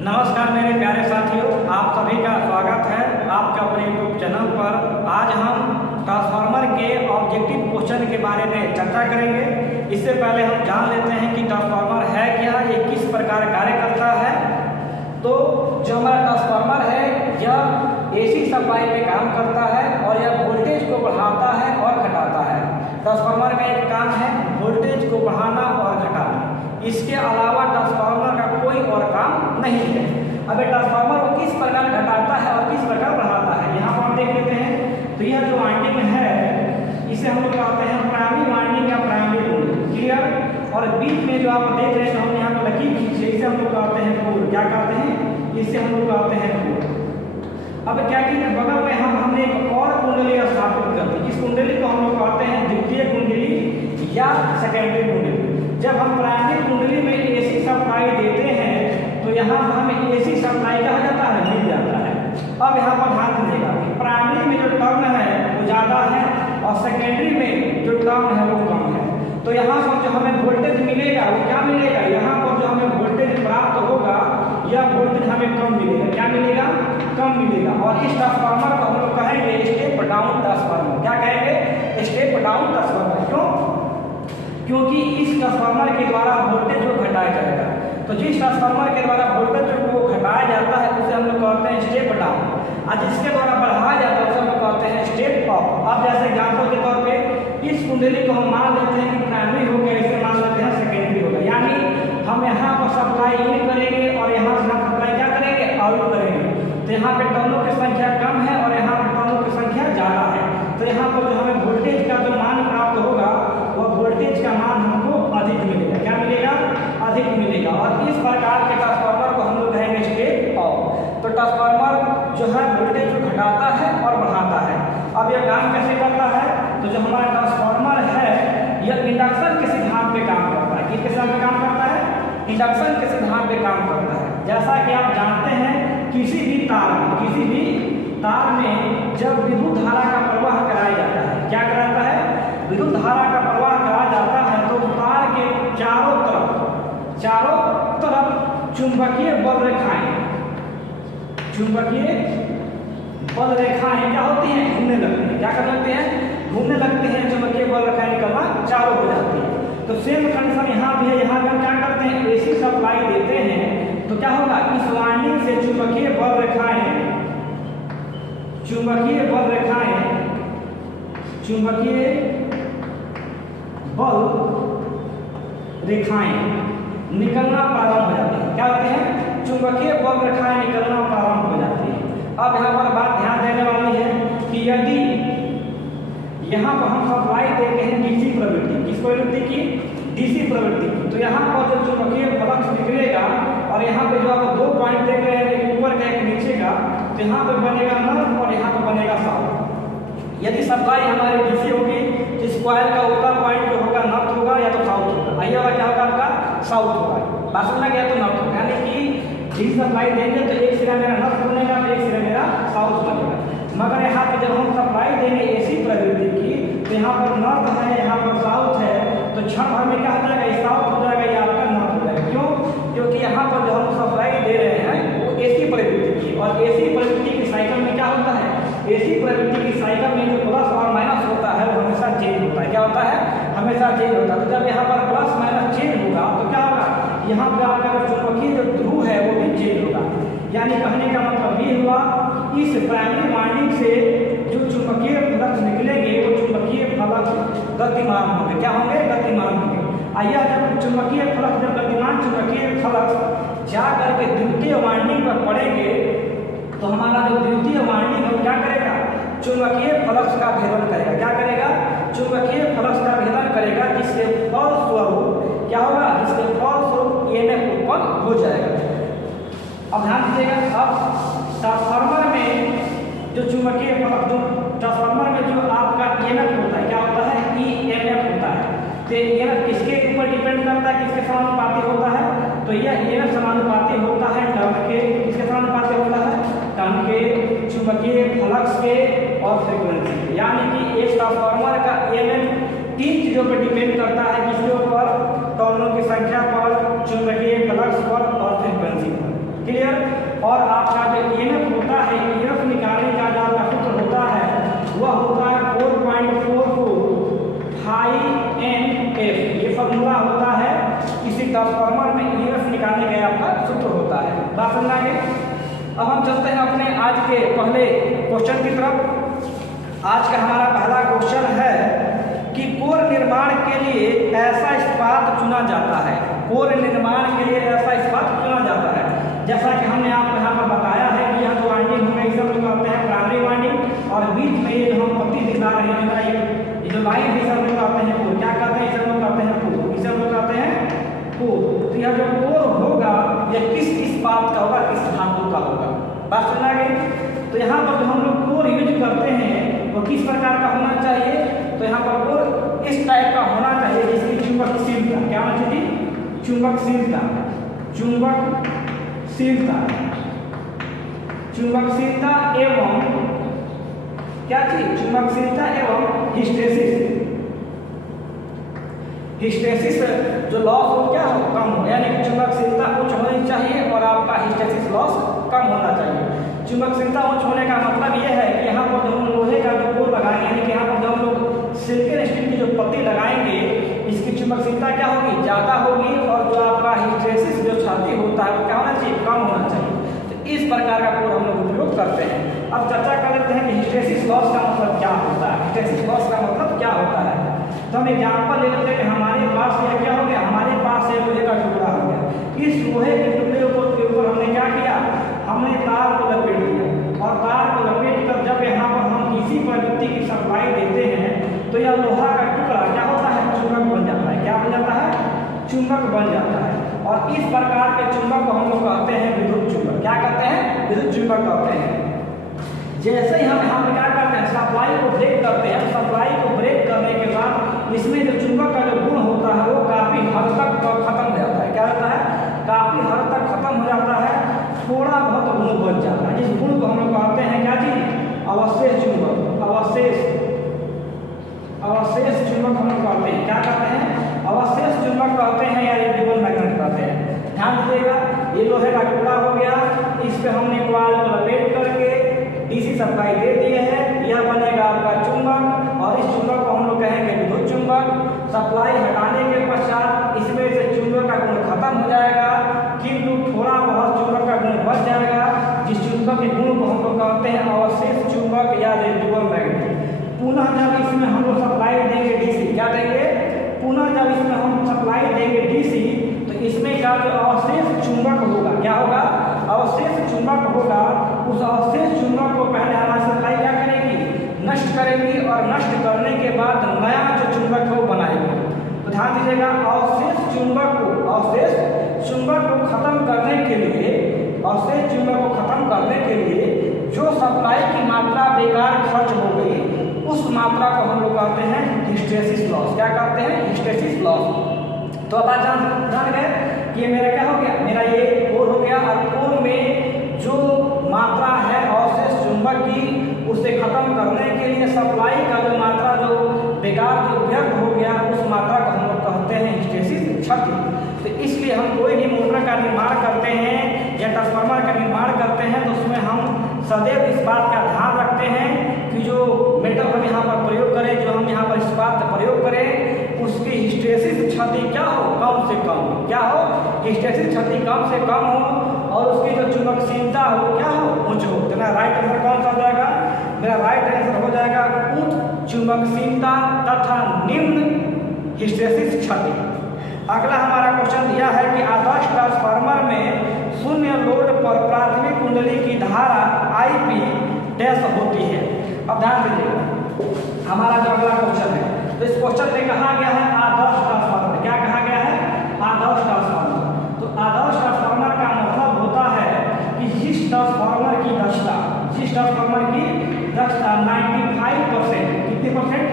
नमस्कार मेरे प्यारे साथियों, आप सभी का स्वागत है आपका अपने यूट्यूब चैनल पर। आज हम ट्रांसफार्मर के ऑब्जेक्टिव क्वेश्चन के बारे में चर्चा करेंगे। इससे पहले हम जान लेते हैं कि ट्रांसफार्मर है क्या, ये किस प्रकार कार्य करता है। तो जो हमारा ट्रांसफार्मर है यह एसी सप्लाई में काम करता है और यह वोल्टेज को बढ़ाता है और घटाता है। ट्रांसफार्मर का एक काम है वोल्टेज को बढ़ाना और घटाना, इसके अलावा ट्रांसफार्मर का कोई और काम नहीं है। अब ट्रांसफार्मर को किस प्रकार घटाता है और किस प्रकार बढ़ाता है, यहाँ पर हम देख लेते हैं। तो यह जो वाइंडिंग है इसे हम लोग कहते हैं प्राइमरी वाइंडिंग या प्राइमरी कुंडली, क्लियर। और बीच में जो आप देख रहे हैं तो हम यहाँ पर लकीर खींचे, इसे हम लोग कहते हैं कोर। क्या कहते हैं? इसे हम लोग कहते हैं कोर। अब क्या कि बगल में हमने एक और कुंडली स्थापित कर दी। इस कुंडली को हम लोग कहते हैं द्वितीय कुंडली या सेकेंडरी कुंडली। जब हम प्राइमरी कुंडली में एसी सप्लाई देते हैं तो यहाँ पर हमें एसी सप्लाई कहा जाता है, मिल जाता है। अब यहाँ पर ध्यान दीजिएगा कि प्राइमरी में जो टर्न है वो ज़्यादा है और सेकेंडरी में जो टर्न है वो कम है। तो यहाँ पर जो हमें वोल्टेज मिलेगा वो क्या मिलेगा, यहाँ पर जो हमें वोल्टेज प्राप्त होगा यह वोल्टेज हमें कम मिलेगा। क्या मिलेगा? कम मिलेगा। और इस ट्रांसफार्मर को हम लोग कहेंगे स्टेप डाउन ट्रांसफार्मर। क्या कहेंगे? Step down transformer. क्यों? क्योंकि इस ट्रांसफार्मर के द्वारा वोल्टेज को घटाया जाएगा। तो जिस ट्रांसफार्मर के द्वारा वोल्टेज को घटाया जाता है उसे हम लोग कहते हैं स्टेप डाउन, और जिसके द्वारा बढ़ाया जाता है उसे हम लोग कहते हैं स्टेप अप। अब जैसे एग्जाम्पल के तौर पे इस कुंडली को हम मान लेते हैं कि प्राइमरी हो गया, इसे मान लेते हैं सेकेंडरी हो गया। यानी हम यहाँ पर सप्लाई इन करेंगे और यहाँ से हम सप्लाई क्या करेंगे, आउट करेंगे। तो यहाँ पे टर्नों की संख्या कम है और यहाँ पर टर्नों की संख्या ज़्यादा है। तो यहाँ पर जो हमें वोल्टेज का जो मान प्राप्त होगा वह वोल्टेज का मान हमको अधिक मिलेगा। क्या मिलेगा? अधिक मिलेगा। और इस प्रकार के ट्रांसफार्मर को हम लोग कहेंगे स्टेप अप। तो ट्रांसफार्मर जो है वोल्टेज को घटाता है और बढ़ाता है। अब यह काम कैसे करता है? तो जो हमारा ट्रांसफार्मर है यह इंडक्शन के सिद्धांत पे काम करता है। किसके सिद्धांत पे काम करता है? इंडक्शन के सिद्धांत पे काम करता है। जैसा कि आप जानते हैं किसी भी तार में जब विद्युत धारा का प्रवाह कराया जाता है, क्या कराता है? विद्युत धारा का प्रवाह कराया जाता है तो तार के चारों तरफ चुंबकीय बल रेखाएं क्या होती हैं? घूमने लगती हैं। क्या कर लगते हैं? घूमने लगते हैं। चुंबकीय बल रेखाएं निकलना चालू हो जाती है। तो सेम कंडीशन यहाँ भी है। यहाँ भी हम क्या करते हैं, एसी सप्लाई देते हैं तो क्या होगा, इस वाइंडिंग से चुंबकीय बल रेखाएं निकलना प्रारंभ हो जाती है। क्या होते हैं? चुंबकीय बल रेखाएं निकलना प्रारंभ हो जाती है। अब यहाँ पर बात ध्यान देने वाली है कि यदि यहाँ पर हम सप्लाई देते हैं डीसी प्रवृत्ति, किस प्रवृत्ति की? डीसी प्रवृत्ति की। तो यहाँ पर जो चुंबकीय फ्लक्स निकलेगा और यहाँ पे जो आप दो पॉइंट देख रहे हैं, एक ऊपर का एक नीचे का, तो यहाँ पे बनेगा नॉर्थ और यहाँ पे बनेगा साउथ। यदि सप्लाई हमारी डीसी होगी तो इस कॉइल का ऊपर पॉइंट जो होगा नॉर्थ होगा या तो साउथ होगा। आइए वाला क्या होगा आपका? साउथ होगा। बात समझ में गया? तो नॉर्थ होगा। यानी कि डीसी सप्लाई देंगे तो एक सिरा मेरा नॉर्थ बनेगा तो एक सिरा मेरा साउथ बनेगा। मगर यहाँ पे जब हम सप्लाई देंगे एसी प्रवृत्ति की तो यहाँ पर नॉर्थ है, यहाँ पर साउथ है, तो क्षण भर में क्या हो जाएगा, ये साउथ हो जाएगा, ये आपका नॉर्थ हो जाएगा। क्यों? क्योंकि यहाँ पर जो हम सप्लाई दे रहे हैं वो एसी प्रवृत्ति की, और एसी प्रवृत्ति की साइकिल में क्या होता है, एसी प्रवृत्ति की साइकिल में जो प्लस और माइनस होता है वो हमेशा चेंज होता है। क्या होता है? हमेशा चेंज होता है। तो जब यहाँ पर प्लस माइनस चेंज होगा तो क्या होगा, यहाँ पर आपका चुंबकीय जो ध्रुव है वो भी चेंज होगा। यानी कहने का मतलब ये हुआ, इस प्राइमरी वाइंडिंग से जो चुंबकीय फ्लक्स निकलेंगे वो चुंबकीय फ्लक्स गतिमान होंगे। क्या होंगे? गतिमान होंगे। आइए जब चुंबकीय फ्लक्स, जब गतिमान चुंबकीय फ्लक्स जा करके द्वितीय वाइंडिंग पर पड़ेंगे तो हमारा जो द्वितीय वाइंडिंग है वो क्या करेगा, चुंबकीय फ्लक्स का भेदन करेगा। क्या करेगा? चुंबकीय फ्लक्स का भेदन करेगा, जिसके फलस्वरूप क्या होगा, जिसके फलस्वरूप ईएमएफ उत्पन्न हो जाएगा। अब ध्यान दीजिएगा, अब ट्रांसफार्मर में जो चुंबकीय ट्रांसफार्मर में जो आपका ईएमएफ होता है, क्या होता है? ईएमएफ होता है। तो ईएमएफ किसके ऊपर डिपेंड करता है, किसके समानुपाती होता है? तो यह ईएमएफ समानुपाती होता है टर्न के। किसके समानुपाती होता है? टर्न के, चुंबकीय फ्लक्स के और फ्रीक्वेंसी के। यानी कि एक ट्रांसफार्मर का ईएमएफ 3 चीजों पर डिपेंड करता है। किसके ऊपर? टर्नों की संख्या पर, चुंबकीय फ्लक्स पर और फ्रीक्वेंसी पर। क्लियर? अब हम चलते हैं अपने आज के पहले क्वेश्चन की तरफ। आज का हमारा पहला क्वेश्चन है कि कोर निर्माण के लिए ऐसा इस्पात चुना जाता है। कोर निर्माण के लिए ऐसा इस्पात चुना जाता है, जैसा कि हमने आपको यहाँ पर बताया है कि यह जो वाइंडिंग हमें इसे हम लोग कहते हैं प्राइमरी वाइंडिंग, और बीच में ये जो हम पट्टी दिखा रहे हैं ये जो लाइन है इसे हम लोग कहते हैं कोर। क्या कहते हैं? इसे हम लोग कहते हैं कोर। इसे हम लोग कहते हैं कोर। तो यह जो कोर होगा यह किस इस्पात का होगा, किस धातु का होगा? बात सुना गई। तो यहाँ पर जो हम लोग कोर यूज करते हैं वो किस प्रकार का होना चाहिए? तो यहाँ पर कोर इस टाइप का होना चाहिए जिसकी चुंबकशीलता क्या होना चाहिए? चुंबकशीलता, चुंबकशीलता, चुंबकशीलता एवं क्या चीज? चुंबकशीलता एवं हिस्टेरिसिस। हिस्टेरिसिस जो लॉस हो क्या हो? कम हो, यानी कि चुंबकशीलता उच्च होनी चाहिए और आपका हिस्टेरिसिस लॉस कम होना चाहिए। चुंबकशीलता उच्च होने का मतलब यह है कि यहाँ पर जो हम लोहे का जो कोर लगाएंगे, यानी कि यहाँ पर जो हम लोग सिलिकॉन स्टील की जो पत्ती लगाएंगे इसकी चुंबकशीलता क्या होगी? ज़्यादा होगी, और जो आपका हिस्टेरिसिस जो छाती होता है वो क्या होना चाहिए? कम होना चाहिए। तो इस प्रकार का कोर हम लोग उपयोग करते हैं। अब चर्चा कर लेते हैं कि हिस्टेरिसिस लॉस का मतलब क्या होता है। हिस्टेरिसिस लॉस का मतलब क्या होता है? तो हम एग्जाम्पल ले लेते हैं कि हमारे पास यह क्या हो गया? हमारे पास एक लोहे का टुकड़ा हो गया। इस लोहे के टुकड़े के ऊपर हमने क्या किया? हमने तार को लपेट दिया, और तार को लपेट कर जब यहाँ पर हम किसी प्रवृत्ति की सप्लाई देते हैं तो यह लोहा का टुकड़ा क्या होता है? चुंबक बन जाता है। क्या बन जाता है? चुंबक बन जाता है। और इस प्रकार के चुंबक को हम लोग कहते हैं विद्युत चुंबक। क्या कहते हैं? विद्युत चुंबक कहते हैं। जैसे ही हम यहाँ पर क्या करते हैं? सप्लाई को ब्रेक करते हैं। सप्लाई को ब्रेक करने के बाद इसमें जो चुंबक का जो गुण होता है वो काफी हद तक खत्म हो जाता है। क्या होता है? काफी हद तक खत्म हो जाता है, थोड़ा बहुत गुण बच जाता है। जिस गुण को हम लोग कहते हैं क्या चीज? अवशेष चुंबक। अवशेष चुंबक हम लोग कहते हैं। क्या कहते हैं? अवशेष चुंबक कहते हैं या रिड्यूबल मैग्नेट कहते हैं। ध्यान दीजिएगा, ये लोहे का टुकड़ा हो गया, इस पे हमने कॉइल को लपेट करके डीसी सप्लाई दे दिए है, यह बनेगा आपका चुंबक, और इस चुंबक को हम लोग कहेंगे विद्युत चुंबक। सप्लाई हटाने के पश्चात इसमें से चुंबक का गुण खत्म हो जाएगा, किंतु थोड़ा बहुत चुंबक का गुण बच जाएगा, जिस चुंबक के गुण को हम लोग कहते हैं अवशेष चुंबक या रिड्यूबल मैग्नेट। पुनः जब इसमें हम लोग सप्लाई देंगे डीसी, क्या देंगे? पुनः जब इसमें हम सप्लाई देंगे डीसी तो इसमें का जो अवशेष चुंबक होगा क्या होगा? अवशेष चुंबक होगा। उस अवशेष चुंबक को पहले हमारी सप्लाई क्या करेगी? नष्ट करेगी, और नष्ट करने के बाद नया जो चुंबक है वो बनाएगी। तो ध्यान दीजिएगा, अवशेष चुंबक को खत्म करने के लिए, अवशेष चुंबक को खत्म करने के लिए जो सप्लाई की मात्रा बेकार खर्च हो गई उस मात्रा को हम लोग कहते हैं हिस्टेरिसिस लॉस। क्या कहते हैं? Hysteresis loss. तो अब आप जान गए कि मेरा क्या हो गया? मेरा ये कोर हो गया, और कोर में जो मात्रा है अवशेष चुंबक की उसे खत्म करने के लिए सप्लाई का जो मात्रा जो बेकार जो व्यर्थ हो गया उस मात्रा को हम लोग कहते हैं हिस्टेरिसिस क्षति। तो इसलिए हम कोई भी मोटर का निर्माण करते हैं या ट्रांसफार्मर का निर्माण करते हैं तो उसमें हम सदैव इस बात का ध्यान रखते हैं कि जो मेटल हम यहाँ पर प्रयोग करें, जो हम यहाँ पर इस्पात का प्रयोग करें, उसकी हिस्टेरिसिस क्षति क्या हो? कम से कम। क्या हो? हिस्टेरिसिस क्षति कम से कम हो, और उसकी जो चुंबकशीलता हो क्या हो? उच्च हो। तो मेरा राइट आंसर कौन सा हो जाएगा? मेरा राइट आंसर हो जाएगा उच्च चुंबकशीलता तथा निम्न हिस्टेरिसिस क्षति। अगला हमारा क्वेश्चन दिया है कि आदर्श ट्रांसफार्मर में शून्य लोड पर प्राथमिक कुंडली की धारा IP डैश होती है। अब ध्यान दीजिएगा, हमारा जो अगला क्वेश्चन है तो इस क्वेश्चन में कहा गया है आदर्श ट्रांसफार्मर। क्या कहा गया है? आदर्श ट्रांसफार्मर। तो आदर्श ट्रांसफार्मर का मतलब होता है कि जिस ट्रांसफार्मर की दक्षता 95%, कितनी परसेंट?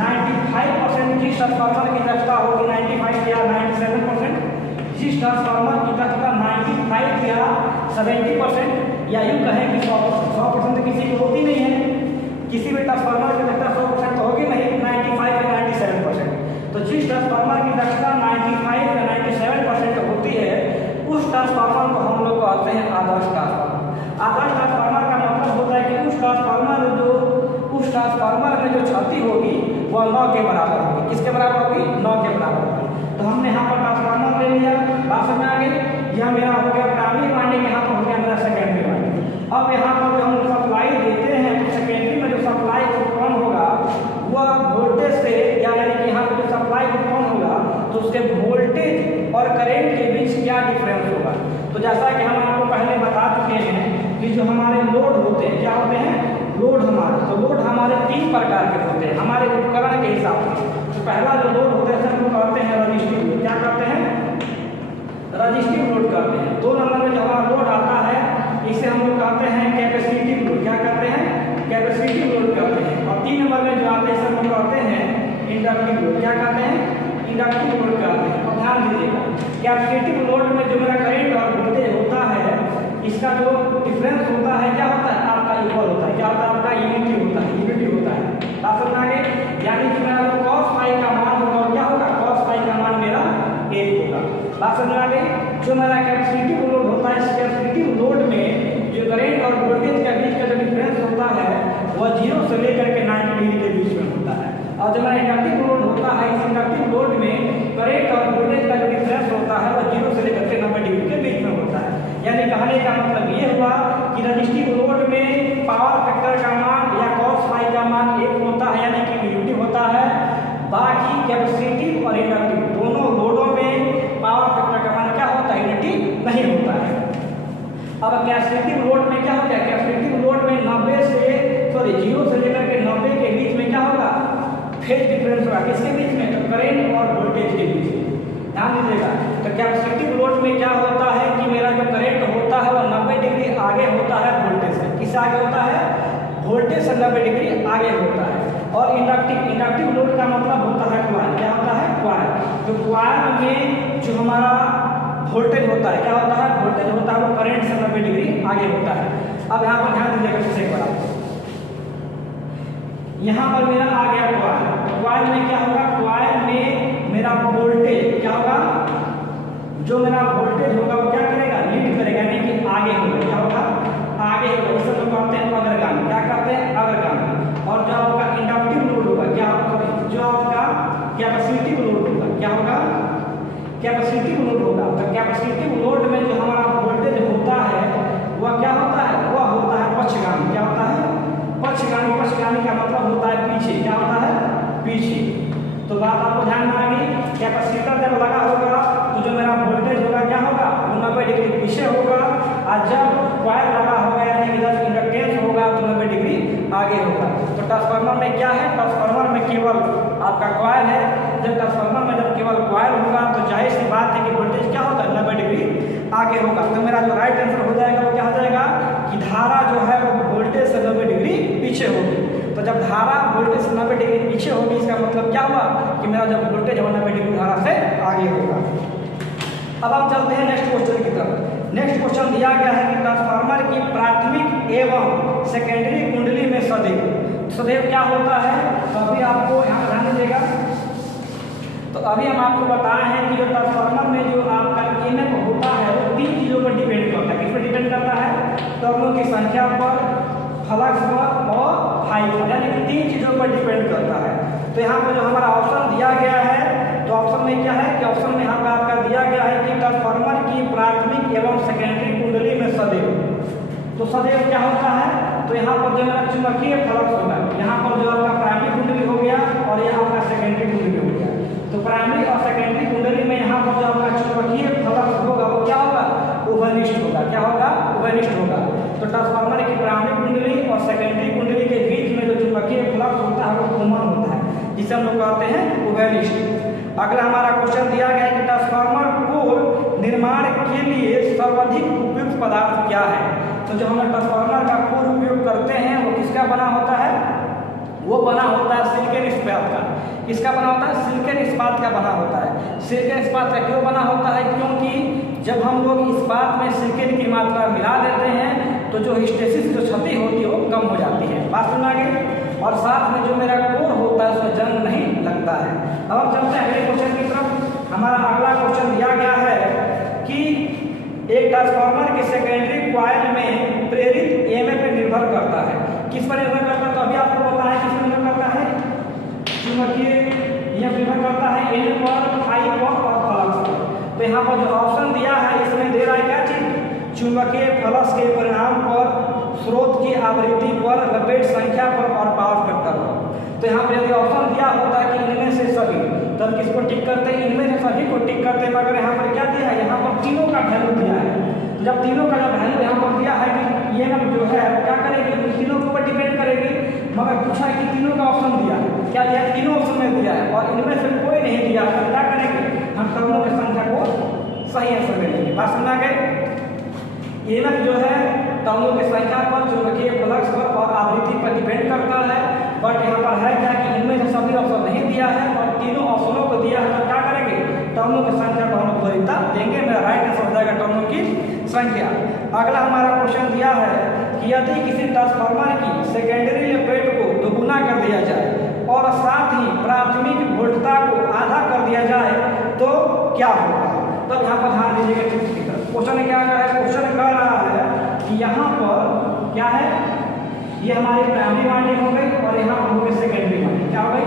95% जिस ट्रांसफार्मर की दक्षता होगी 95 या 97%, जिस ट्रांसफार्मर की दक्षता 95 या 70%, या यूँ कहें कि 100% किसी की होती नहीं है। किसी भी ट्रांसफार्मर की दक्षता 100% तो होगी नहीं, 95 या 97%। तो जिस ट्रांसफार्मर की दक्षता 95 या 97% होती है उस ट्रांसफार्मर को हम लोग कहते हैं आदर्श ट्रांसफार्मर। आदर्श ट्रांसफार्मर का मतलब होता है कि उस ट्रांसफार्मर में जो क्षति होगी वह 9 के बराबर होगी। किसके बराबर होगी? 9 के बराबर होगी। तो हमने यहाँ पर ट्रांसफार्मर ले लिया, बात समझ में आ गई। यह मेरा हो गया प्राइमरी वाइंडिंग, यहाँ पर हो गया मेरा सेकेंडरी वाइंडिंग। उसके वोल्टेज और करंट के बीच क्या डिफरेंस होगा। तो जैसा कि हम आपको पहले बता चुके हैं कि जो हमारे लोड होते हैं, क्या होते हैं, लोड हमारे, तो लोड हमारे 3 प्रकार के होते हैं हमारे उपकरण के हिसाब से। तो पहला जो लोड होता है हम कहते हैं रजिस्टिव लोड। क्या कहते हैं, रजिस्टिव लोड कहते हैं। 2 नंबर में जो हमारा लोड आता है इसे हम लोग कहते हैं कैपेसिटिव लोड। क्या कहते हैं, कैपेसिटिव लोड कहते हैं। और 3 नंबर में जो आते हैं इसे हम लोग कहते हैं इंडक्टिव लोड। क्या कहते हैं, इंडक्टिव लोड कहते हैं। और ध्यान दीजिएगा, कैपेसिटिव लोड में जो मेरा करंट और वोल्टेज होता है इसका जो डिफरेंस होता है क्या होता है, आपका इक्वल होता है। क्या होता है, आपका यूनिटी होता है, यूनिटी होता है। बात समझ आ गई, यानी कि मेरा जो cos फाई का मान होगा क्या होगा, cos फाई का मान मेरा 1 होगा। बात समझ आ गई। जो मेरा कैपेसिटिव लोड होता है इस कैपेसिटिव लोड में जो करंट और वोल्टेज के बीच का जो डिफरेंस होता है वह 0 से लेकर के 90 डिग्री के बीच में होता है। और जो मेरा इंडक्टिव लोड होता है इस इंडक्टिव लोड में करंट और वोल्टेज का जो डिफरेंस होता है वह 0 से लेकर के 90 डिग्री के बीच में होता है। यानी कहने का मतलब ये हुआ कि रजिस्टिव लोड में पावर फैक्टर का मान या cos फाई का मान 1 होता है, यानी कि यूनिटी होता है। बाकी कैपेसिटिव और इंडक्टिव दोनों लोडों में पावर फैक्टर का मान क्या होता है, यूनिटी नहीं होता है। अब कैपेसिटिव लोड में क्या होता है, कैपेसिटिव लोड में 0 से लेकर के 90 के बीच में क्या होगा, फेज डिफरेंस होगा। किसके बीच में, करंट और वोल्टेज के बीच में। ध्यान दीजिएगा, तो कैपेसिटिव लोड में क्या होता है कि मेरा जो करंट होता है वह 90 डिग्री आगे होता है वोल्टेज से। किससे आगे होता है, वोल्टेज से 90 डिग्री आगे होता है। और इंडक्टिव लोड का मतलब होता है क्वाइल। क्या होता है, क्वाइल। तो क्वाइल में जो हमारा वोल्टेज होता है क्या होता है, वोल्टेज होता है वो करंट से 90 डिग्री आगे होता है। अब यहाँ पर ध्यान दीजिएगा फिर से एक बार, यहाँ पर मेरा आ गया क्वाइल। क्वाइल में क्या होगा, क्वाइल में मेरा वोल्टेज क्या होगा, जो मेरा वोल्टेज होगा वो क्या करेगा, लीड करेगा, यानी कि आगे होगा। क्या होगा, आगे होगा। इसे लोग कहते हैं अग्रगामी। क्या कहते हैं, अग्रगामी। और जो आपका इंडक्टिव लोड होगा क्या होगा, जो आपका कैपेसिटिव लोड होगा क्या होगा, कैपेसिटिव लोड होगा। तो कैपेसिटिव लोड में जो हमारा वोल्टेज होता है वह क्या होता है, वह होता है पक्षगामी। क्या होता है, पक्षगामी। पक्षगामी का मतलब होता है पीछे। क्या होता है, पीछे। तो बात आपको ध्यान में आ गई। कैपेसिटर जब लगा होगा तो जो मेरा वोल्टेज होगा क्या होगा, 90 डिग्री पीछे होगा। और जब कॉइल लगा होगा यानी कि जब इंडक्टेंस होगा तो 90 डिग्री आगे होगा। तो ट्रांसफार्मर में क्या है, ट्रांसफार्मर में केवल आपका कॉइल है। जब ट्रांसफार्मर में जब केवल कॉइल होगा तो जाहिर सी बात है कि वोल्टेज क्या होगा, 90 डिग्री आगे होगा। तो मेरा जो राइट आंसर हो जाएगा वो क्या हो जाएगा कि धारा जो है वो वोल्टेज से 90 डिग्री पीछे होगी। तो जब धारा वोल्टेज से 90 डिग्री पीछे होगी इसका मतलब क्या हुआ कि मेरा जब वोल्टेज है 90 डिग्री धारा से आगे होगा। अब हम चलते हैं नेक्स्ट क्वेश्चन की तरफ। नेक्स्ट क्वेश्चन दिया गया है कि ट्रांसफार्मर की प्राथमिक एवं सेकेंडरी कुंडली में सदैव क्या होता है। तो अभी आपको यहाँ ध्यान दीजिएगा, तो अभी हम आपको बताए हैं कि जो ट्रांसफार्मर में जो आपका ईएमएफ होता है वो 3 चीज़ों पर डिपेंड करता है। किस पर डिपेंड करता है, टर्नों की संख्या पर, फ्लक्स पर और फाई पर, यानी कि 3 चीज़ों पर डिपेंड करता है। तो यहाँ पर जो हमारा ऑप्शन दिया गया है, तो ऑप्शन में क्या है कि ऑप्शन में यहाँ पर आपका दिया गया है कि ट्रांसफार्मर की प्राथमिक एवं सेकेंडरी कुंडली में सदैव। तो सदैव क्या होता है, तो यहाँ पर जो मेरा चुंबकीय फ्लक्स होगा, यहाँ पर जो आपका प्राइमरी कुंडली हो गया और यहाँ आपका सेकेंडरी कुंडली हो गया। तो प्राइमरी और सेकेंडरी कुंडली में यहाँ पर जो आपका चुंबकीय फ्लक्स होगा वो क्या होगा, उभयनिष्ठ होगा। क्या होगा, उभयनिष्ठ होगा। तो ट्रांसफार्मर की प्राइमरी कुंडली और सेकेंडरी कुंडली के बीच में जो चुंबकीय फ्लक्स होता है वो कॉमन होता है, जिसे हम लोग कहते हैं उभयनिष्ठ। अगला हमारा क्वेश्चन दिया गया है कि ट्रांसफार्मर कोर निर्माण के लिए सर्वाधिक उपयुक्त पदार्थ क्या है। तो जो हम ट्रांसफार्मर का कोर उपयोग करते हैं वो किसका बना होता है, वो बना होता है सिलिकॉन इस्पात का। किसका बना होता है, सिलिकॉन इस्पात का बना होता है। सिलिकॉन इस्पात का क्यों बना होता है, क्योंकि जब हम लोग इस्पात में सिलिकॉन की मात्रा मिला देते हैं तो जो हिस्टेसिस जो क्षति होती है वो कम हो जाती है। बात सुना गई। और साथ में जो मेरा कोर होता है उसमें जंग नहीं लगता है। अब हम चलते हैं अगले क्वेश्चन की तरफ। हमारा अगला क्वेश्चन दिया गया है कि एक ट्रांसफार्मर के सेकेंडरी कॉइल में प्रेरित ईएमएफ पर निर्भर करता है। किस पर निर्भर करता है, तो अभी आपको पता है किस पर निर्भर करता है, चुंबकीय ईएमएफ निर्भर करता है एन पर, फाई पर और फ्लक्स पर। तो यहाँ पर जो ऑप्शन दिया है इसमें दे रहा है क्या चीज, चुंबकीय फ्लक्स के परिणाम पर, स्रोत की आवृत्ति पर, लपेट संख्या पर और पावर फैक्टर पर। तो यहाँ पर यदि ऑप्शन दिया होता है कि इनमें से सभी, तो हम किसको टिक करते हैं, इनमें से सभी लोडिंग करते हैं, मगर यहाँ पर क्या दिया है, यहाँ पर तीनों का वैल्यू दिया है। जब तीनों का जब वैल्यू यहाँ पर दिया है कि ये नम जो है क्या करेगी, इन तीनों के ऊपर डिपेंड करेगी। मगर पूछा है कि तीनों का ऑप्शन दिया है, क्या दिया है, तीनों ऑप्शन में दिया है और इनमें से कोई नहीं दिया है, तो क्या करेंगे, हम टर्मों की संख्या को सही आंसर ले लेंगे। बात समझ आ गई। एनफ जो है टर्मों की संख्या पर, चुंबकीय फ्लक्स पर और आवृत्ति पर डिपेंड करता है। बट यहाँ पर है क्या कि इनमें से सभी ऑप्शन नहीं दिया है और तीनों ऑप्शनों को दिया है, तो क्या करेंगे, टर्मों की संख्या को हम वरीयता देंगे। मेरा राइट आंसर हो जाएगा टर्मों की संख्या। अगला हमारा क्वेश्चन दिया है कि यदि किसी ट्रांसफार्मर की सेकेंडरी लपेट को दोगुना कर दिया जाए और साथ ही प्राथमिक वोल्टता को आधा कर दिया जाए तो क्या होगा। तब यहाँ पर ध्यान दीजिएगा ठीक की तरफ। क्वेश्चन क्या कर रहा है, क्वेश्चन कह रहा है कि यहाँ पर क्या है, ये हमारी प्राइमरी वाइंडिंग हो गई और यहाँ पर हो गई सेकेंडरी वाइंडिंग। क्या हो गई,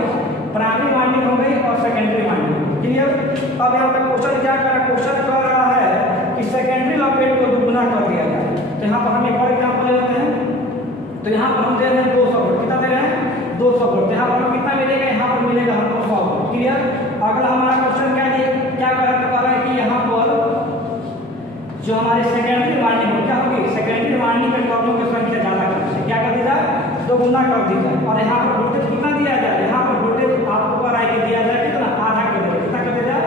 प्राइमरी वाइंडिंग हो गई और सेकेंडरी वाइंडिंग। क्लियर। अब यहाँ पर क्वेश्चन क्या कर रहा है, क्वेश्चन कह रहा है कि सेकेंडरी लपेट को दुगुना कर दिया जाए। तो यहाँ पर हम एक और एग्जाम्पल लेते हैं। तो यहाँ पर हम दे रहे हैं 200 वोल्ट, कितना दे रहे हैं, 200 वोल्ट। यहाँ पर कितना मिलेगा, यहाँ पर मिलेगा हमको 100 वोल्ट। क्लियर। अगला हमारा क्वेश्चन क्या कह रहा है कि यहाँ पर जो हमारी सेकेंडरी वाइंडिंग क्या होगी, सेकेंडरी वाइंडिंग के टर्मों की संख्या ज़्यादा कर दी जाए, क्या कर दी जाए, दोगुना कर दी जाए। और यहाँ पर वोल्टेज कितना दिया जाए, यहाँ पर वोल्टेज आपको पर आके दिया जाए कितना, आधा कर दिया, कितना कर दिया जाए,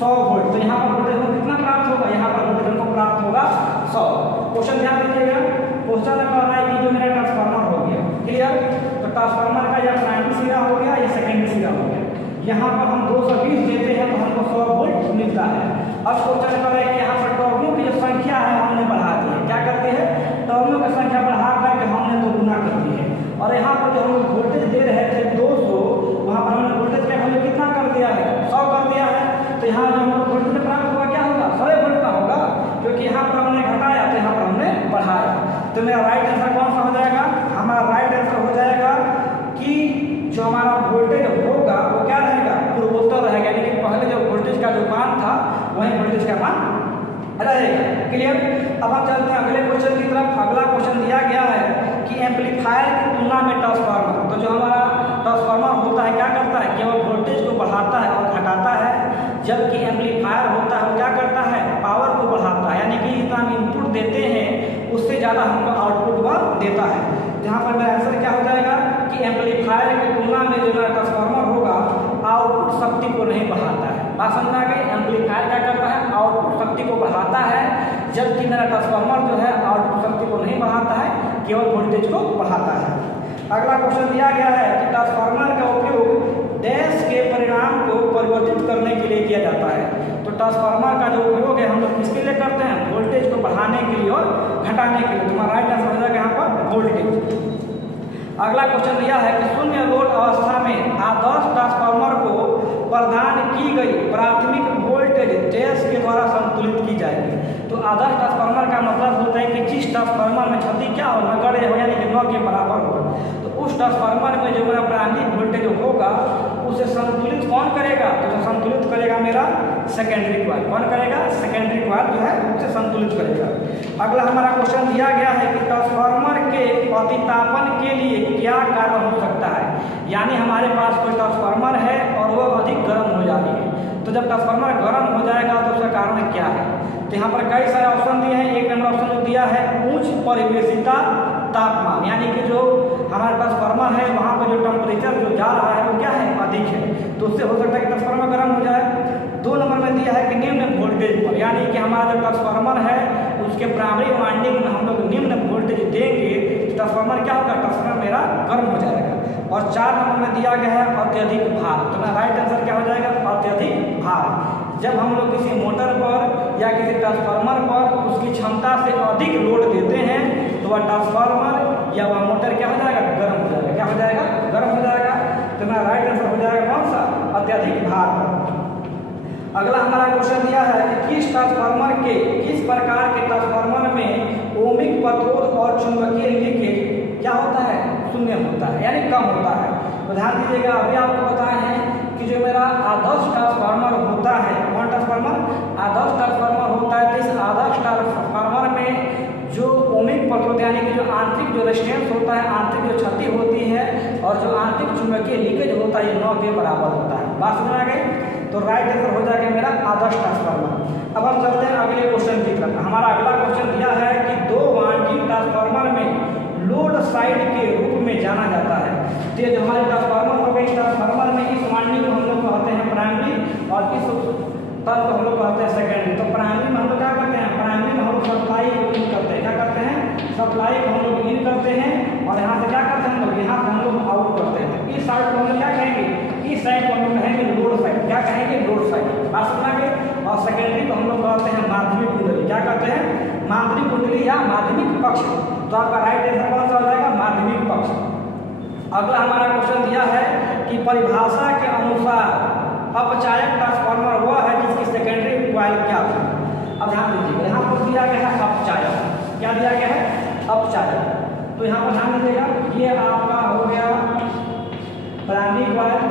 100 वोल्ट। तो यहाँ पर वोल्टेज में कितना प्राप्त होगा, यहाँ पर वोल्टेज हमको प्राप्त होगा 100। क्वेश्चन ध्यान दीजिएगा। क्वेश्चन कह रहा है कि जो मेरा ट्रांसफार्मर हो गया, क्लियर, तो ट्रांसफार्मर का या प्राइमरी सिरा हो गया या सेकेंडरी सिरा हो गया। यहाँ पर हम 220 देते हैं तो हमको 100 वोल्ट मिलता है। अब क्वेश्चन कर रहा है कि यहाँ पर टर्मों की जो संख्या है हमने बढ़ा दी है, क्या करते हैं, टर्मों की संख्या बढ़ा करके हमने दोगुना कर दी है। और यहाँ पर जो हम वोल्टेज दे रहे थे 200, वहाँ पर हमने वोल्टेज का वैल्यू कितना कर दिया है, 100 कर दिया है। तो यहाँ जो हमको वोल्टेज प्राप्त होगा क्या होगा, 100 वोल्ट का होगा, क्योंकि यहाँ पर हमने घटाया तो यहाँ पर हमने बढ़ाया। तो मेरा राइट आंसर कौन सा हो जाएगा, हमारा राइट आंसर हो जाएगा कि जो हमारा वोल्टेज होगा वो क्या रहेगा, पूर्वोत्तर रहेगा, यानी कि पहले जो वोल्टेज का जो मान था वही वोल्टेज का मान रहेगा। क्लियर। अब हम चलते हैं अगले क्वेश्चन की तरफ। अगला क्वेश्चन दिया गया है कि एम्पलीफायर की तुलना में ट्रांसफार्मर, तो जो हमारा ट्रांसफार्मर होता है क्या करता है, केवल वोल्टेज को बढ़ाता है और घटाता है, जबकि एम्पलीफायर होता है वो क्या करता है, पावर को बढ़ाता है, यानी कि जितना हम इनपुट देते हैं उससे ज़्यादा हमको आउटपुट वह देता है। जहाँ पर मेरा आंसर क्या हो जाएगा कि एम्पलीफायर की तुलना में जो मेरा ट्रांसफार्मर होगा आउटपुट शक्ति को नहीं बढ़ाता है। बात समझ आ गई। एम्पलीफायर क्या करता है, आउटपुट शक्ति को बढ़ाता है, जबकि मेरा ट्रांसफार्मर जो है आउटपुट शक्ति को नहीं बढ़ाता है, केवल वोल्टेज को बढ़ाता है। अगला क्वेश्चन दिया गया है कि ट्रांसफार्मर का उपयोग डैश के परिणाम को परिवर्तित करने के लिए किया जाता है। तो ट्रांसफार्मर का जो उपयोग है हम लोग किसके लिए करते हैं, वोल्टेज को बढ़ाने के लिए और घटाने के लिए। तुम्हारा राइट आंसर हो जाएगा यहाँ पर वोल्टेज। अगला क्वेश्चन दिया है कि शून्य लोड अवस्था में आदर्श ट्रांसफार्मर को प्रदान की गई प्राथमिक वोल्टेज डैश के द्वारा संतुलित की जाएगी। तो आदर्श ट्रांसफार्मर का मतलब होता है कि जिस ट्रांसफार्मर में क्षति क्या हो, नगण्य हो, यानी कि 9 के बराबर हो, तो उस ट्रांसफार्मर में जो मेरा प्राइमरी वोल्टेज होगा उसे संतुलित कौन करेगा, तो संतुलित करेगा मेरा सेकेंडरी कॉइल। कौन करेगा, सेकेंडरी कॉइल जो है उसे संतुलित करेगा। अगला हमारा क्वेश्चन दिया गया है कि ट्रांसफार्मर के प्रतितापन के लिए क्या कारण हो सकता है, यानी हमारे पास कोई ट्रांसफार्मर है और वह अधिक गर्म हो जा रही है, तो जब ट्रांसफार्मर गर्म हो जाएगा तो उसका कारण क्या है। तो यहाँ पर कई सारे ऑप्शन दिए हैं। एक नंबर ऑप्शन जो दिया है उच्च परिवेशिता तापमान, यानी कि जो हमारा ट्रांसफार्मर है वहाँ पर जो टेम्परेचर जो जा रहा है वो क्या है, अधिक है, तो उससे हो सकता है कि ट्रांसफार्मर गर्म हो जाए। 2 नंबर में दिया है कि निम्न वोल्टेज पर, यानी कि हमारा जो ट्रांसफार्मर है उसके प्राइमरी वाइंडिंग में हम लोग निम्न वोल्टेज देंगे, ट्रांसफार्मर क्या होगा, ट्रांसफार्मर मेरा गर्म हो जाएगा। और 4 नंबर में दिया गया है अत्यधिक भार। तो मेरा राइट आंसर क्या हो जाएगा, अत्यधिक भार। जब हम लोग किसी मोटर पर या किसी ट्रांसफार्मर पर उसकी क्षमता से अधिक लोड देते हैं तो वह ट्रांसफार्मर या वह मोटर क्या हो जाएगा, गर्म हो जाएगा। क्या हो जाएगा, गर्म हो जाएगा। तो मेरा राइट आंसर हो जाएगा कौन सा, अत्यधिक भार। अगला हमारा क्वेश्चन दिया है कि किस प्रकार के ट्रांसफार्मर में ओमिक प्रतिरोध और चुंबकीय लीकेज क्या होता है, शून्य होता है, यानी कम होता है। तो ध्यान दीजिएगा, अभी आपको बताए हैं कि जो मेरा आदर्श ट्रांसफार्मर होता है, कौन ट्रांसफार्मर, आदर्श ट्रांसफार्मर होता है। तो इस आदर्श ट्रांसफार्मर में जो ओमिक प्रतिरोध यानी कि जो आंतरिक जो रेजिस्टेंस होता है, आंतरिक जो क्षति होती है और जो आंतरिक चुंबकीय लीकेज होता है ये 9 के बराबर होता है। बात समझ आ गई। तो राइट आंसर हो जाएगा मेरा आदर्श ट्रांसफार्मर। तो ये जो हमारे ट्रांसफार्मर हो गई, ट्रांसफार्मर में इस वाइंडिंग को हम लोग कहते हैं प्राइमरी और इस तल को हम लोग कहते हैं सेकेंडरी। तो प्राइमरी में हम लोग क्या करते हैं, प्राइमरी में हम लोग सप्लाई को इन करते हैं, क्या करते हैं, सप्लाई को हम लोग इन करते हैं और यहाँ से क्या करते हैं हम लोग, यहाँ से हम लोग आउट करते हैं। तो इस साइड को हम लोग क्या कहेंगे, इस साइड को हम लोग कहेंगे लोड साइड, क्या कहेंगे, लोड साइड, बात समझाएंगे। और सेकेंडरी को हम लोग कहते हैं माध्यमिक कुंडली, क्या कहते हैं, माध्यमिक कुंडली या माध्यमिक पक्ष। तो आपका राइट आंसर कौन सा हो जाएगा, माध्यमिक पक्ष। अगला हमारा क्वेश्चन दिया है कि परिभाषा के अनुसार अपचायक ट्रांसफार्मर हुआ है जिसकी सेकेंडरी कॉइल क्या थी। अब ध्यान दीजिएगा, यहाँ पर दिया गया है अपचायक, क्या दिया गया है, अपचायक। तो यहाँ पर ध्यान दीजिएगा, ये आपका हो गया प्राइमरी कॉइल,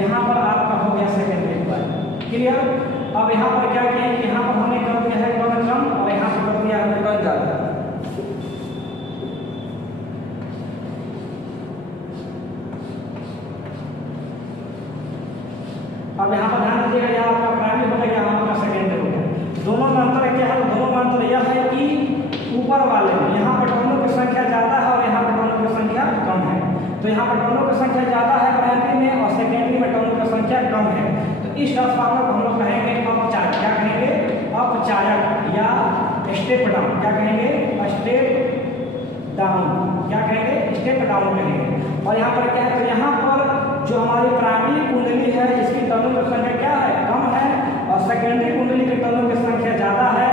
यहाँ पर आपका हो गया सेकेंडरी कॉइल, क्लियर। अब यहाँ पर क्या किया, यहाँ पर हमने कर दिया है टर्न कम और यहाँ पर कर दिया है टर्न ज़्यादा। अब यहाँ पर ध्यान दीजिएगा, यहाँ आपका प्राइमरी हो गया, यहाँ आपका सेकेंडरी हो गया। दोनों में अंतर क्या है, दोनों में अंतर यह है कि ऊपर वाले में यहाँ पर टर्नों की संख्या ज़्यादा है और यहाँ पर टर्नों की संख्या कम है। तो यहाँ पर टर्नों की संख्या ज़्यादा है प्राइमरी में और सेकेंडरी में टर्नों की संख्या कम है। तो इस ट्रांसफार्मर को हम लोग कहेंगे अपचायक, क्या कहेंगे, अपचायक या स्टेप डाउन, क्या कहेंगे, स्टेप डाउन, क्या कहेंगे, स्टेप डाउन कहेंगे। और यहाँ पर क्या है, तो यहाँ पर जो हमारी प्राइमरी कुंडली है इसकी टर्नों की संख्या क्या है, कम है और सेकेंडरी कुंडली की टर्नों की संख्या ज़्यादा है।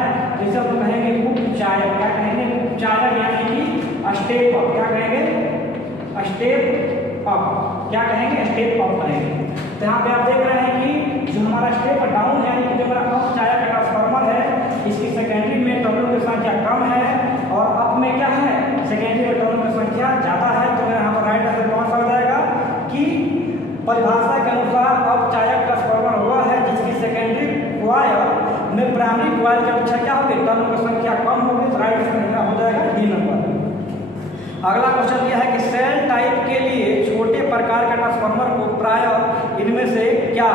इसे हम कहेंगे उपचायक, क्या कहेंगे, उपचायक यानी कि स्टेप अप, क्या कहेंगे, स्टेप अप, क्या कहेंगे, स्टेप अप कहेंगे। तो यहाँ पे आप देख रहे हैं कि जो हमारा स्टेप डाउन यानी कि जो हमारा अपचायक ट्रांसफार्मर है इसकी सेकेंडरी में टर्नों की संख्या कम है और अप में क्या है, सेकेंडरी में टर्नों की संख्या ज़्यादा है। तो मेरा यहाँ पर राइट आंसर कौन सा हो जाएगा कि परिभाषा के अनुसार अपचायक ट्रांसफार्मर हुआ है जिसकी सेकेंडरी कॉइल में प्राइमरी कॉइल की अपेक्षा क्या होगी, टर्नों की संख्या कम होगी। तो राइट आंसर हो जाएगा डी नंबर। अगला क्वेश्चन यह है कि सेल टाइप के लिए छोटे प्रकार के ट्रांसफार्मर को प्राय इनमें से क्या,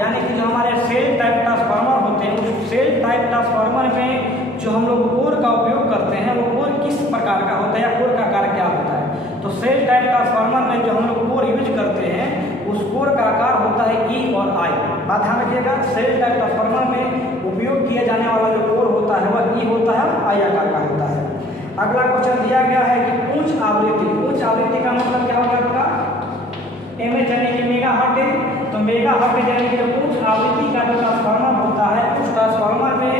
यानी कि जो हमारे सेल टाइप ट्रांसफार्मर होते हैं उस सेल टाइप ट्रांसफार्मर में जो हम लोग कोर का उपयोग करते हैं वो कोर किस प्रकार का होता है या कोर का आकार क्या होता है। तो सेल टाइप ट्रांसफार्मर में जो हम लोग कोर यूज करते हैं उस कोर का आकार होता है ई और आई। बात ध्यान रखिएगा, सेल टाइप ट्रांसफार्मर में उपयोग किया जाने वाला जो कोर होता है वह ई होता है, आई आकार का होता है। अगला क्वेश्चन दिया गया है कि उच्च आवृत्ति, उच्च आवृत्ति का मतलब क्या होगा आपका, एमएच यानी कि मेगा हर्ट्ज। तो मेगा हर्ट्ज यानी कि उच्च आवृत्ति का जो ट्रांसफार्मर होता है उस ट्रांसफार्मर में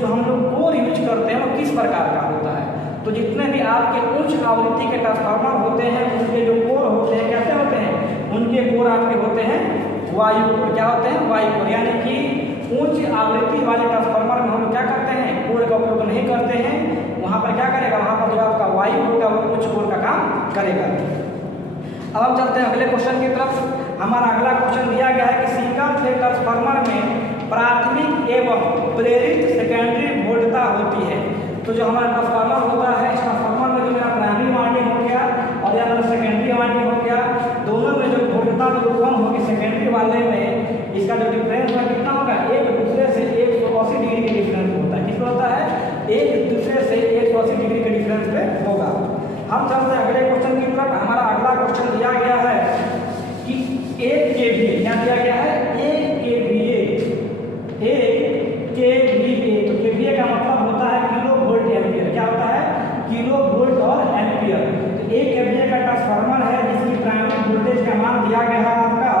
जो हम लोग कोर यूज करते हैं वो किस प्रकार का होता है। तो जितने भी आपके उच्च आवृत्ति के ट्रांसफार्मर होते हैं उनके जो कोर होते हैं कैसे होते हैं, उनके कोर आपके होते हैं वायु कोर, क्या होते हैं, वायु कोर। यानी कि उच्च आवृत्ति वाले ट्रांसफार्मर में हम क्या करते हैं, कोर का उपयोग नहीं करते हैं। वहाँ पर क्या करेगा, वहाँ पर जो आपका वायु होगा वो उच्च कोर का काम करेगा। अब हम चलते हैं अगले क्वेश्चन की तरफ। हमारा अगला क्वेश्चन दिया गया है कि सिंगल फेज ट्रांसफार्मर में प्राथमिक एवं प्रेरित सेकेंडरी वोल्टता होती है। तो जो हमारा ट्रांसफार्मर होता है इस ट्रांसफार्मर में जो मेरा प्राइमरी वाइंडिंग हो गया और या मेरा सेकेंडरी वाइंडिंग हो गया, दोनों में जो वोल्टता जो उत्पन्न होगी सेकेंडरी वाले में इसका जो डिफरेंस है कितना होगा, एक दूसरे से 180 डिग्री का डिफरेंस होता है। कितना होता है, एक दूसरे से 180 डिग्री के डिफरेंस पे होगा। हम चलते हैं अगले क्वेश्चन की तरफ। हमारा अगला क्वेश्चन दिया गया है कि 1 kVA क्या दिया गया है, 1 kVA, 1 kVA। तो kVA का मतलब होता है किलो वोल्ट एम्पियर, क्या होता है, किलो वोल्ट और एम्पियर। तो 1 kVA का ट्रांसफार्मर है जिसकी प्राइमरी वोल्टेज का मान दिया गया है आपका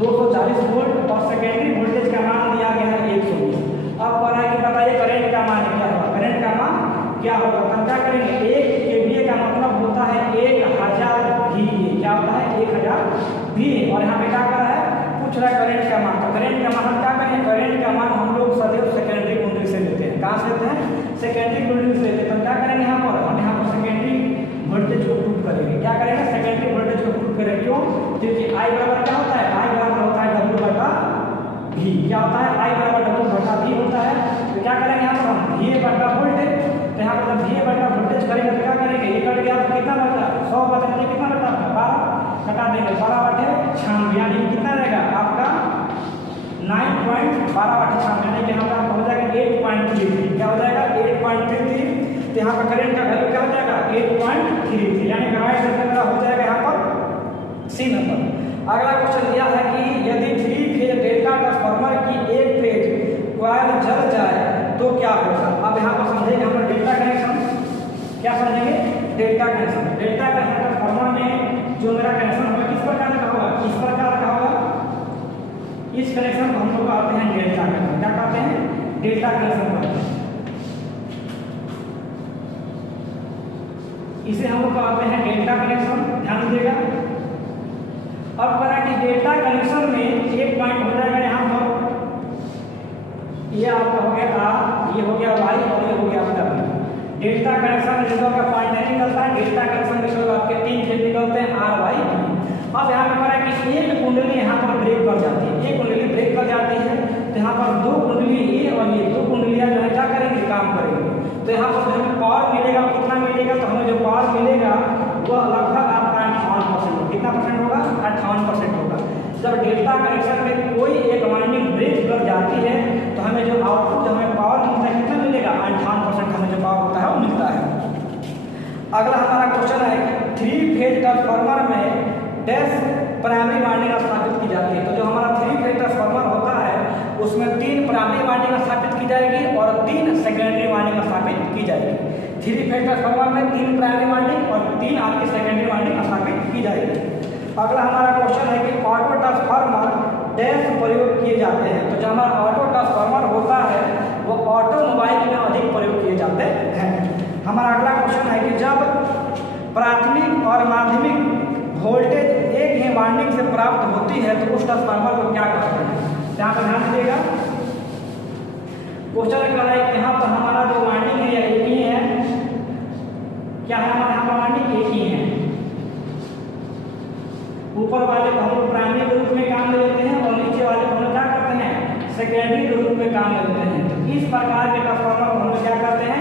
240 वोल्ट और सेकेंडरी वोल्टेज का मान दिया गया है 120। अब कह रहा है कि बताइए करंट का मान क्या होगा, करंट का मान क्या होगा। तो क्या करेंगे, 1 kVA का मतलब होता है 1000 VA, क्या होता है 1000 VA। और यहाँ पे क्या कर रहा है, पूछ रहा है करंट का मान। तो करंट का मान हम क्या करेंगे, करंट का मान हम लोग सदैव सेकेंडरी कुंडली से लेते हैं। कहाँ से लेते हैं, सेकेंडरी कुंडली से लेते हैं। तो क्या करेंगे यहाँ पर, हम यहाँ पर सेकेंडरी वोल्टेज को प्रूव करेंगे। क्या करेंगे, सेकेंडरी वोल्टेज को प्रूव करेंगे। क्यों, क्योंकि आई बराबर क्या होता है, आई बराबर होता है W बटा V। क्या होता है, आई बराबर W बटा V होता है। तो क्या करेंगे यहाँ पर हम VA बटा वोल्टेज, तो यहाँ पर VA बटा वोल्टेज करेंगे तो क्या करेंगे, ये कट गया तो कितना बचा, 100 बचा, कितना बचा, 12 कटा देंगे, 12 बटे 96 यानी कितना रहेगा आपका 9.12 बटे 96 यानी कि यहाँ पर हो जाएगा 8.33। क्या हो जाएगा 8.33। तो यहाँ पर करंट का वैल्यू क्या हो जाएगा 8.33 यानी कि राइट आंसर मेरा हो जाएगा यहाँ पर सी नंबर। अगला क्वेश्चन दिया है कि यदि 3 फेज डेल्टा ट्रांसफार्मर की एक फेज कॉइल जल जाए तो क्या होगा। अब यहाँ पर समझेंगे हम लोग डेल्टा कनेक्शन। क्या समझेंगे? Delta connection. Delta connection transformer में जो मेरा कनेक्शन होगा किस प्रकार का होगा? इस प्रकार का होगा। इस कनेक्शन को हम लोग कहते हैं डेल्टा कनेक्शन। क्या कहते हैं? डेल्टा कनेक्शन कहते हैं। इसे हम लोग कहते हैं डेल्टा कनेक्शन। ध्यान दीजिएगा। अब करा कि डेल्टा कनेक्शन में एक पॉइंट हो जाएगा यहाँ पर, ये आपका हो गया आर, ये हो गया वाई और ये हो गया डब्ल्यू। डेल्टा कनेक्शन में का पॉइंट नहीं निकलता है। डेल्टा कनेक्शन में आपके 3 फेज निकलते हैं आर वाई। अब यहाँ पर करा कि एक कुंडली यहाँ पर ब्रेक कर जाती है, एक कुंडली ब्रेक कर जाती है तो यहाँ पर 2 कुंडली ये और ये 2 कुंडलियाँ जो है क्या करेंगे? काम करेंगे। तो यहाँ पर हमें पावर मिलेगा, कितना मिलेगा? तो हमें जो पावर मिलेगा वह लगभग आपका 58%। कितना परसेंट होगा? 58% होगा। जब डेल्टा कनेक्शन में कोई एक वाइंडिंग ब्रेक कर जाती है तो हमें जो आउटपुट हमें पावर मिलता है कितना मिलेगा? 58% हमें जो पावर होता है वो मिलता है। अगला हमारा क्वेश्चन है कि 3 फेज ट्रांसफार्मर में डैश प्राइमरी वाइंडिंग स्थापित की जाती है। तो जो हमारा 3 फेज ट्रांसफार्मर होता है उसमें 3 प्राइमरी वाइंडिंग स्थापित की जाएगी और 3 सेकेंडरी वाइंडिंग स्थापित की जाएगी। 3 फेज ट्रांसफार्मर में 3 प्राइमरी वाइंडिंग और 3 आपकी सेकेंडरी वाइंडिंग स्थापित की जाएगी। अगला हमारा क्वेश्चन है कि ऑटो ट्रांसफार्मर डैश प्रयोग किए जाते हैं। तो जो हमारा ऑटो ट्रांसफार्मर होता है वो ऑटोमोबाइल में अधिक प्रयोग किए जाते हैं। हमारा अगला क्वेश्चन है कि जब प्राथमिक और माध्यमिक वोल्टेज एक ही वाइंडिंग से प्राप्त होती है तो उस ट्रांसफार्मर को क्या कहते हैं? यहाँ पर ध्यान दीजिएगा। क्वेश्चन कर रहा है कि यहाँ पर हमारा जो वाइंडिंग है यह एक ही है। क्या है? हमारे यहाँ पर वाइंडिंग एक ही है। ऊपर वाले को हम लोग प्राइमरी के रूप में काम ले लेते हैं और नीचे वाले को हम लोग क्या करते हैं? सेकेंडरी के रूप में काम ले लेते हैं। तो इस प्रकार के ट्रांसफार्मर को हम लोग क्या करते हैं?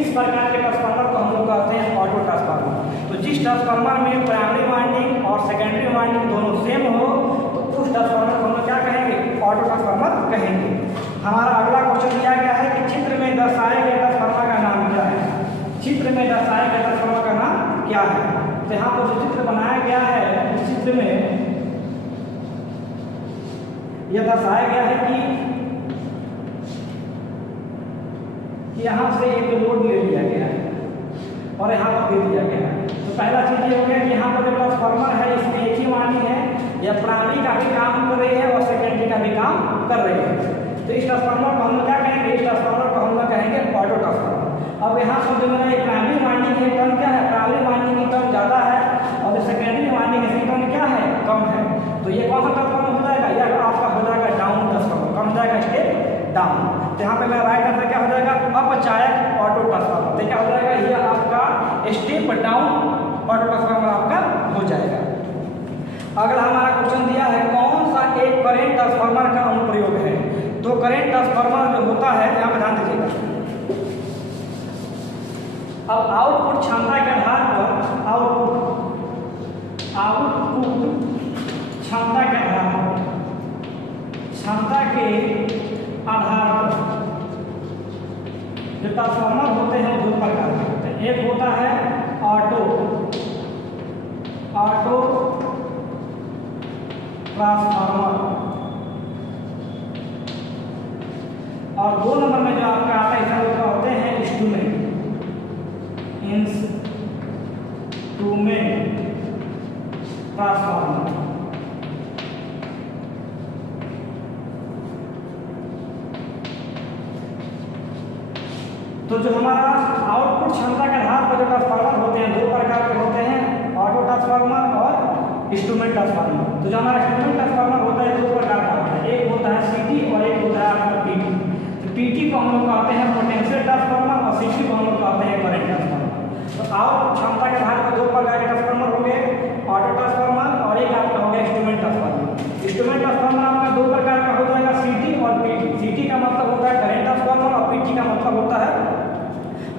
इस प्रकार के ट्रांसफार्मर को हम लोग कहते हैं ऑटो ट्रांसफार्मर। तो जिस ट्रांसफार्मर में प्राइमरी वाइंडिंग और सेकेंडरी वाइंडिंग दोनों सेम हो तो उस ट्रांसफार्मर को हम लोग क्या कहेंगे? ऑटो ट्रांसफार्मर कहेंगे। हमारा अगला क्वेश्चन दिया गया है कि चित्र में दर्शाए गए ट्रांसफार्मर का नाम क्या है? चित्र में दर्शाए गए ट्रांसफार्मर का नाम क्या है? तो यहाँ पर जो चित्र बनाया गया है इस चित्र में यह दर्शाया गया है कि यहाँ से एक लोड ले लिया गया है और यहाँ पर दे दिया गया है। तो पहला चीज ये हो गया कि यहाँ पर जो ट्रांसफार्मर है इसमें एक ही वाइंडिंग है, यह प्राइमरी का भी काम कर रही है और सेकेंडरी का भी काम कर रही है। तो इस ट्रांसफार्मर को हम लोग क्या कहेंगे? इस ट्रांसफार्मर को हम लोग कहेंगे ऑटो ट्रांसफार्मर। अब यहाँ पर जो मेरा एक प्राइमरी वाइंडिंग की टर्न क्या है? प्राइमरी वाइंडिंग की टर्न ज़्यादा है और जो सेकेंडरी वाइंडिंग की टर्न क्या है? कम है। तो ये कौन सा ट्रांसफार्मर हो जाएगा? यह आपका हो जाएगा डाउन ट्रांसफार्मर। कौन हो जाएगा? Step down. तो यहाँ पे मेरा राइट आंसर क्या हो जाएगा? अपचायक ऑटो ट्रांसफार्मर। तो क्या हो जाएगा? यह आपका स्टेप डाउन ऑटो ट्रांसफार्मर आपका हो जाएगा। अगला हमारा क्वेश्चन दिया है कौन सा एक करंट ट्रांसफार्मर का अनुप्रयोग है? तो करंट ट्रांसफार्मर जो होता है यहाँ पर ध्यान दीजिएगा। अब आउटपुट क्षमता के आधार पर आउटपुट क्षमता के आधार पर जो ट्रांसफार्मर होते हैं 2 प्रकार के होते हैं। एक होता है ऑटो ट्रांसफार्मर और 2 नंबर में जो आपका आता है इसका होते हैं इंस्ट्रूमेंट ट्रांसफार्मर। तो जो हमारा आउटपुट क्षमता के आधार पर जो ट्रांसफार्मर होते हैं 2 प्रकार के होते हैं, ऑटो ट्रांसफार्मर और इंस्ट्रूमेंट ट्रांसफार्मर। तो जो हमारा इंस्ट्रूमेंट ट्रांसफार्मर होता है 2 प्रकार का होता है। एक होता है सीटी और एक होता है आपका पीटी। तो पीटी को हम लोग कहते हैं पोटेंशियल ट्रांसफार्मर और सीटी को हम लोग कहते हैं करंट ट्रांसफार्मर। तो आउटपुट क्षमता के आधार पर 2 प्रकार के ट्रांसफार्मर हो गए, ऑटो ट्रांसफार्मर और एक आपका हो गया इंस्ट्रूमेंट ट्रांसफार्मर। इंस्ट्रूमेंट ट्रांसफार्मर आपका 2 प्रकार का हो जाएगा, सीटी और पीटी। सीटी का मतलब होता है करंट ट्रांसफार्मर और पीटी का मतलब होता है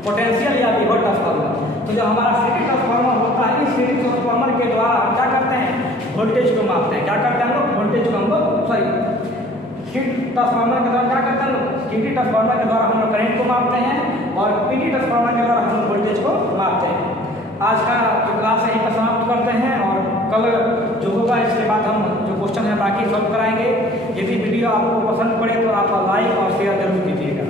पोटेंशियल या विभव ट्रांसफार्मर। तो जो हमारा सीटी ट्रांसफार्मर होता है इस सीटी ट्रांसफार्मर के द्वारा हम क्या करते हैं? वोल्टेज को मापते हैं। क्या करते हैं हम लोग? वोल्टेज को हम लोग सीटी ट्रांसफार्मर के द्वारा क्या करते हैं? सीटी ट्रांसफार्मर के द्वारा हम लोग करंट को मापते हैं और पीटी ट्रांसफार्मर के द्वारा हम लोग वोल्टेज को मापते हैं। आज का क्लास यहीं पर समाप्त करते हैं और कल जो होगा इसके बाद हम जो क्वेश्चन है बाकी सॉल्व कराएंगे। यदि वीडियो आपको पसंद पड़े तो आप लाइक और शेयर जरूर कीजिएगा।